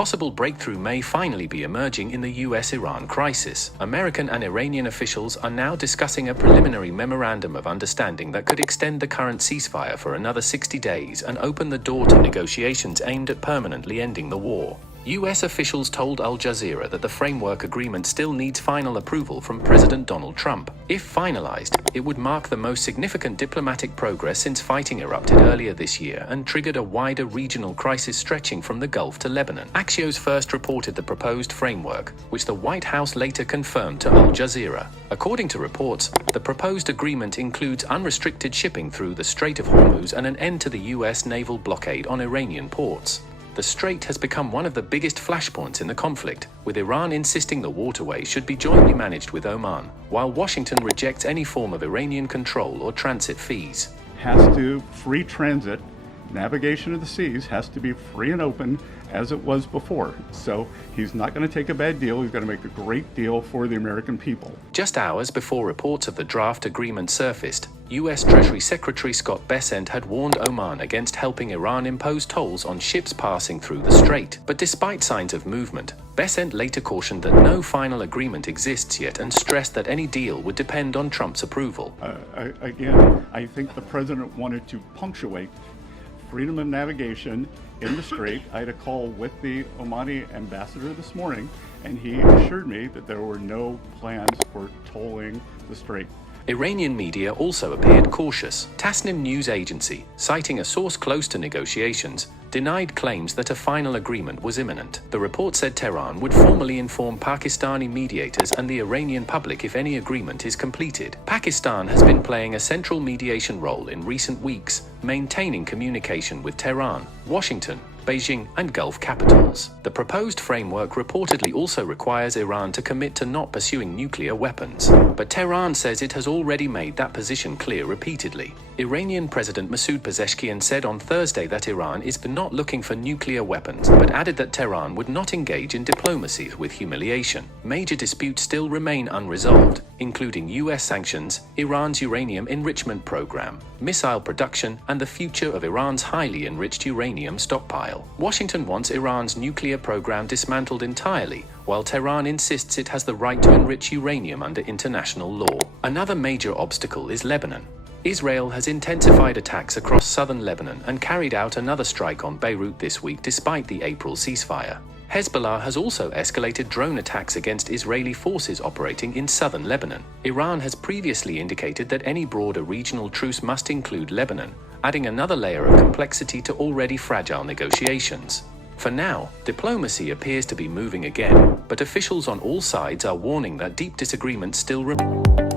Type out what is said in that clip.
possible breakthrough may finally be emerging in the US-Iran crisis. American and Iranian officials are now discussing a preliminary memorandum of understanding that could extend the current ceasefire for another 60 days and open the door to negotiations aimed at permanently ending the war. US officials told Al Jazeera that the framework agreement still needs final approval from President Donald Trump. If finalized, it would mark the most significant diplomatic progress since fighting erupted earlier this year and triggered a wider regional crisis stretching from the Gulf to Lebanon. Axios first reported the proposed framework, which the White House later confirmed to Al Jazeera. According to reports, the proposed agreement includes unrestricted shipping through the Strait of Hormuz and an end to the US naval blockade on Iranian ports. The strait has become one of the biggest flashpoints in the conflict, with Iran insisting the waterway should be jointly managed with Oman, while Washington rejects any form of Iranian control or transit fees. Free transit, navigation of the seas has to be free and open as it was before. So he's not going to take a bad deal. He's going to make a great deal for the American people. Just hours before reports of the draft agreement surfaced, U.S. Treasury Secretary Scott Bessent had warned Oman against helping Iran impose tolls on ships passing through the strait. But despite signs of movement, Bessent later cautioned that no final agreement exists yet and stressed that any deal would depend on Trump's approval. Again, I think the president wanted to punctuate freedom of navigation in the strait. I had a call with the Omani ambassador this morning, and he assured me that there were no plans for tolling the strait. Iranian media also appeared cautious. Tasnim news agency, citing a source close to negotiations, denied claims that a final agreement was imminent. The report said Tehran would formally inform Pakistani mediators and the Iranian public if any agreement is completed. Pakistan has been playing a central mediation role in recent weeks, maintaining communication with Tehran, Washington, Beijing, and Gulf capitals. The proposed framework reportedly also requires Iran to commit to not pursuing nuclear weapons. But Tehran says it has already made that position clear repeatedly. Iranian President Masoud Pezeshkian said on Thursday that Iran is not looking for nuclear weapons, but added that Tehran would not engage in diplomacy with humiliation. Major disputes still remain unresolved, including US sanctions, Iran's uranium enrichment program, missile production, and the future of Iran's highly enriched uranium stockpile. Washington wants Iran's nuclear program dismantled entirely, while Tehran insists it has the right to enrich uranium under international law. Another major obstacle is Lebanon. Israel has intensified attacks across southern Lebanon and carried out another strike on Beirut this week despite the April ceasefire. Hezbollah has also escalated drone attacks against Israeli forces operating in southern Lebanon. Iran has previously indicated that any broader regional truce must include Lebanon, adding another layer of complexity to already fragile negotiations. For now, diplomacy appears to be moving again, but officials on all sides are warning that deep disagreements still remain.